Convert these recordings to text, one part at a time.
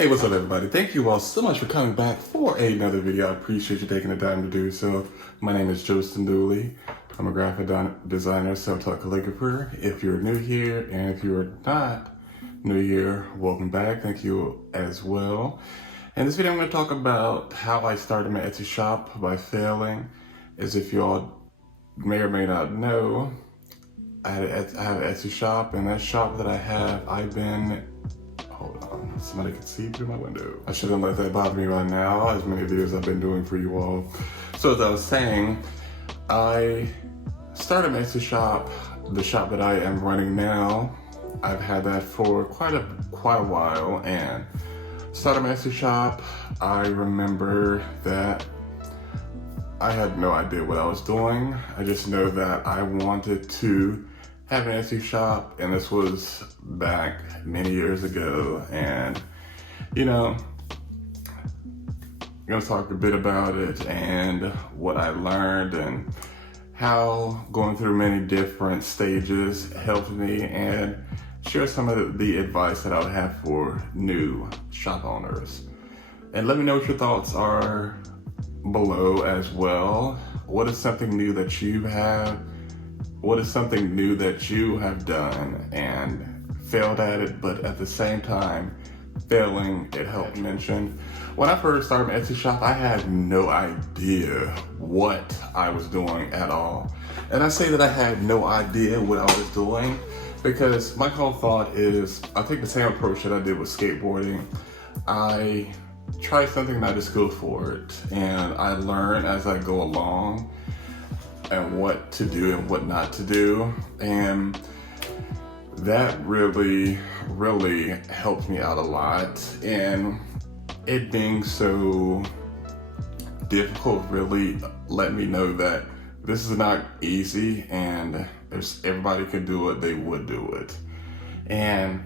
Hey, what's up everybody? Thank you all so much for coming back for another video. I appreciate you taking the time to do so. My name is Dooley. I'm a graphic designer, self-taught calligrapher. If you're new here and if you're not new here, welcome back. Thank you as well. In this video, I'm going to talk about how I started my Etsy shop by failing. As if you all may or may not know, I have an Etsy shop, and that shop that I have, hold on, somebody can see through my window. I shouldn't let that bother me right now, as many videos I've been doing for you all. So as I was saying, I started my Etsy shop, the shop that I am running now. I've had that for quite a while, and started my Etsy shop. I remember that I had no idea what I was doing. I just know that I wanted to have an Etsy shop, and this was back many years ago. And you know, I'm gonna talk a bit about it and what I learned and how going through many different stages helped me, and share some of the advice that I would have for new shop owners. And let me know what your thoughts are below as well. What is something new that you have? What is something new that you have done and failed at it, but at the same time, failing it helped mention? When I first started my Etsy shop, I had no idea what I was doing at all. And I say that I had no idea what I was doing because my whole thought is, I take the same approach that I did with skateboarding. I try something and I just go for it. And I learn as I go along and what to do and what not to do. And that really helped me out a lot. And it being so difficult really let me know that this is not easy, and if everybody could do it, they would do it. And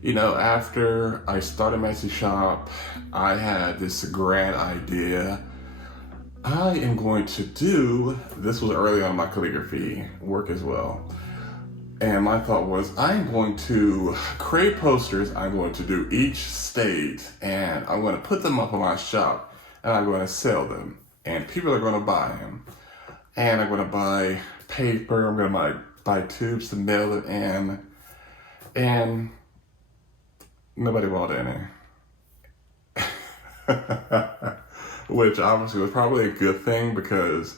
you know, after I started my Etsy shop, I had this grand idea. I am going to do, this was early on in my calligraphy work as well. And my thought was, I'm going to create posters. I'm going to do each state, and I'm going to put them up on my shop, and I'm going to sell them. And people are going to buy them. And I'm going to buy paper, I'm going to buy tubes to mail it in. And nobody bought any. Which obviously was probably a good thing, because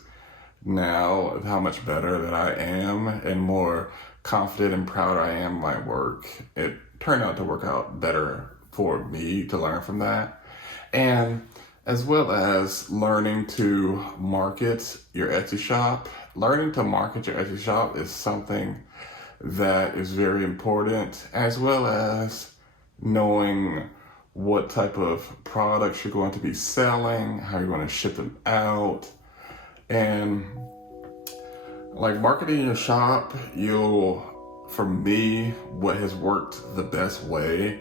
now how much better that I am and more confident and proud I am of my work, it turned out to work out better for me to learn from that. And as well as learning to market your Etsy shop. Learning to market your Etsy shop is something that is very important, as well as knowing what type of products you're going to be selling, how you're going to ship them out. And like marketing your shop, for me, what has worked the best way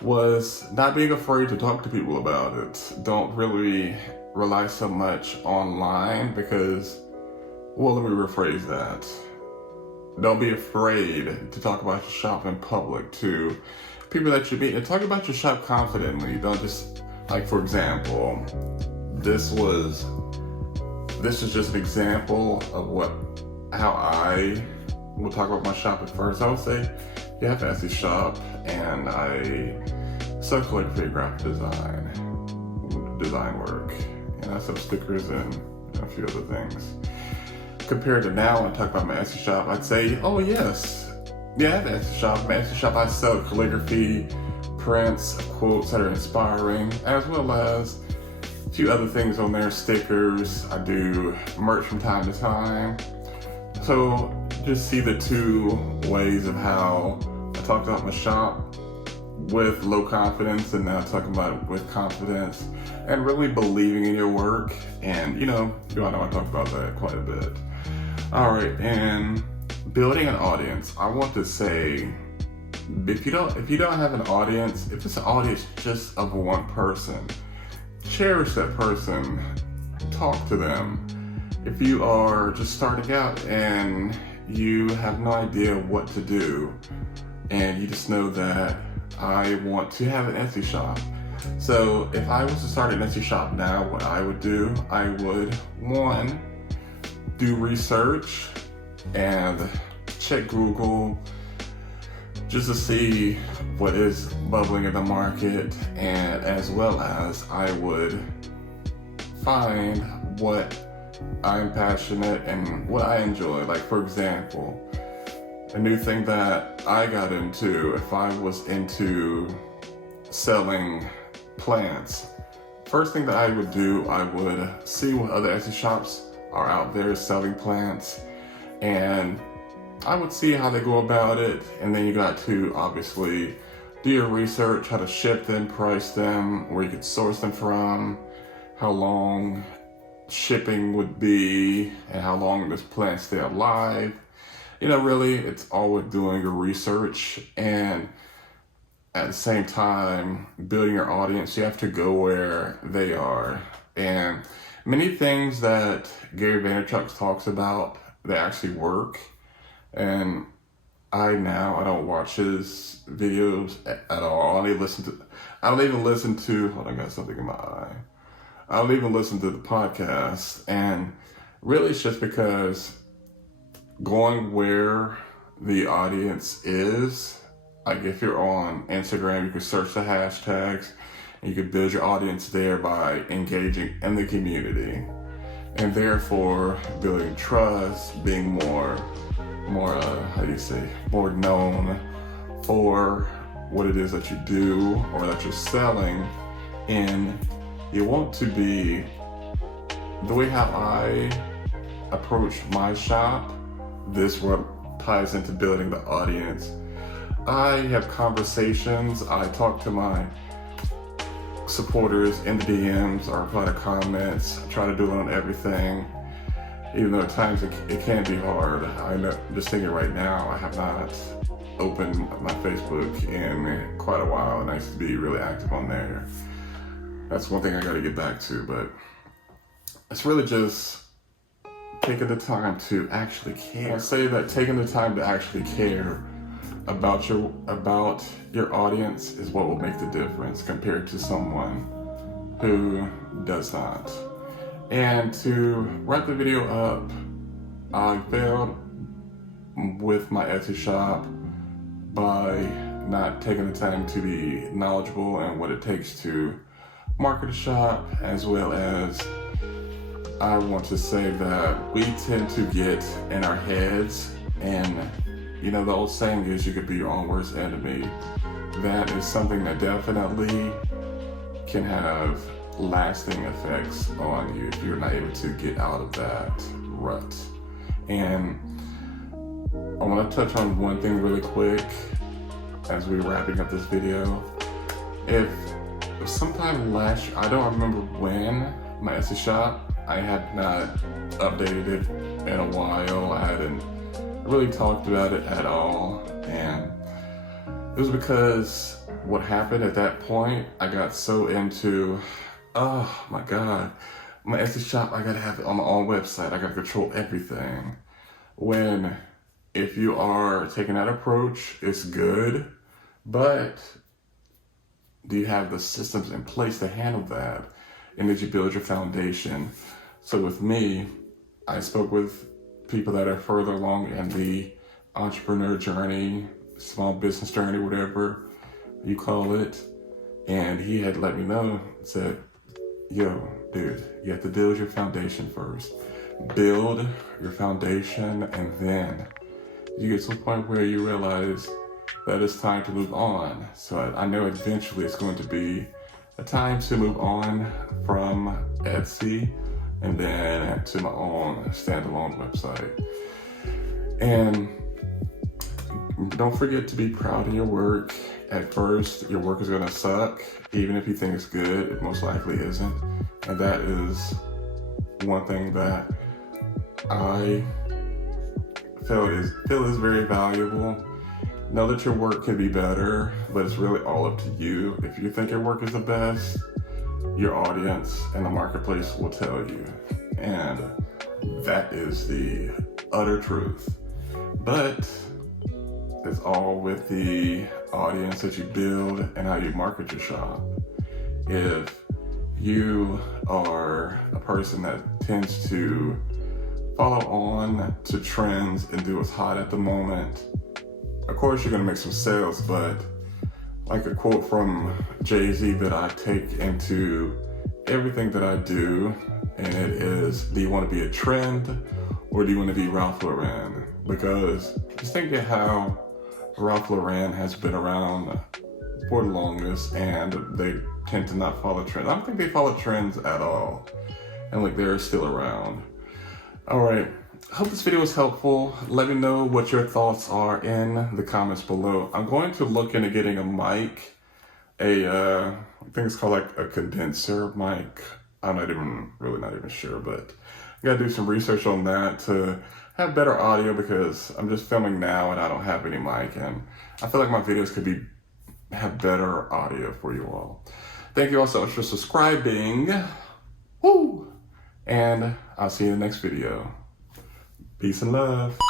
was not being afraid to talk to people about it. Don't really rely so much online because, well, let me rephrase that. Don't be afraid to talk about your shop in public to people that you meet, and talk about your shop confidently. Don't just, like, for example, this is just an example of how I will talk about my shop at first. I would say, you have an Etsy shop, and I sell calligraphy, graphic design work, and I sell stickers and a few other things. Compared to now, when I talk about my Etsy shop, I'd say, oh yes, yeah, I have an Etsy shop. My Etsy shop, I sell calligraphy, prints, quotes that are inspiring, as well as a few other things on there, stickers. I do merch from time to time. So just see the two ways of how I talk about my shop with low confidence, and now talking about it with confidence and really believing in your work. And you all know I talk about that quite a bit. All right, and building an audience. I want to say, if you don't have an audience, if it's an audience just of one person, cherish that person, talk to them. If you are just starting out and you have no idea what to do, and you just know that I want to have an Etsy shop. So if I was to start an Etsy shop now, what I would do, I would, one, do research and check Google just to see what is bubbling in the market, and as well as I would find what I'm passionate and what I enjoy. Like, for example, a new thing that I got into, if I was into selling plants, first thing that I would do, I would see what other Etsy shops are out there selling plants, and I would see how they go about it. And then you got to obviously do your research, how to ship them, price them, where you could source them from, how long shipping would be, and how long this plant stay alive. You know, really, it's all with doing your research, and at the same time, building your audience. You have to go where they are. And many things that Gary Vaynerchuk talks about, they actually work. And I don't watch his videos at all. I don't even listen to, hold on, I got something in my eye. I don't even listen to the podcast. And really it's just because going where the audience is, like if you're on Instagram, you can search the hashtags and you can build your audience there by engaging in the community, and therefore building trust, being more known for what it is that you do or that you're selling. And you want to be, the way how I approach my shop, this what ties into building the audience. I have conversations, I talk to my supporters in the DMs, I reply to comments, I try to do it on everything, even though at times it can be hard. I know, just thinking right now, I have not opened my Facebook in quite a while, and I used to be really active on there. That's one thing I gotta get back to, but it's really just taking the time to actually care. I say that taking the time to actually care about your audience is what will make the difference compared to someone who does not. And to wrap the video up, I failed with my Etsy shop by not taking the time to be knowledgeable in what it takes to market a shop, as well as I want to say that we tend to get in our heads, and you know, the old saying is you could be your own worst enemy. That is something that definitely can have lasting effects on you if you're not able to get out of that rut. And I want to touch on one thing really quick as we're wrapping up this video. If sometime last year, I don't remember when, my Etsy shop, I had not updated it in a while. I hadn't really talked about it at all, and it was because what happened at that point, I got so into, oh my God, my Etsy shop, I gotta have it on my own website, I gotta control everything. When, if you are taking that approach, it's good, but do you have the systems in place to handle that? And did you build your foundation? So with me, I spoke with people that are further along in the entrepreneur journey, small business journey, whatever you call it. And he had let me know, said, yo, dude, you have to build your foundation first. Build your foundation, and then you get to a point where you realize that it's time to move on. So I know eventually it's going to be a time to move on from Etsy and then to my own standalone website. And don't forget to be proud of your work. At first, your work is gonna suck. Even if you think it's good, it most likely isn't. And that is one thing that I feel is very valuable. Know that your work can be better, but it's really all up to you. If you think your work is the best, your audience and the marketplace will tell you. And that is the utter truth. But it's all with the audience that you build and how you market your shop. If you are a person that tends to follow on to trends and do what's hot at the moment, of course you're gonna make some sales, but like a quote from Jay-Z that I take into everything that I do, and it is, do you want to be a trend or do you want to be Ralph Lauren? Because just think of how Ralph Lauren has been around for the longest and they tend to not follow trends. I don't think they follow trends at all, and like they're still around. All right, hope this video was helpful. Let me know what your thoughts are in the comments below. I'm going to look into getting a mic, I think it's called like a condenser mic. I'm not even sure, but I gotta do some research on that to have better audio, because I'm just filming now and I don't have any mic, and I feel like my videos could have better audio for you all. Thank you all so much for subscribing. Woo! And I'll see you in the next video. Peace and love.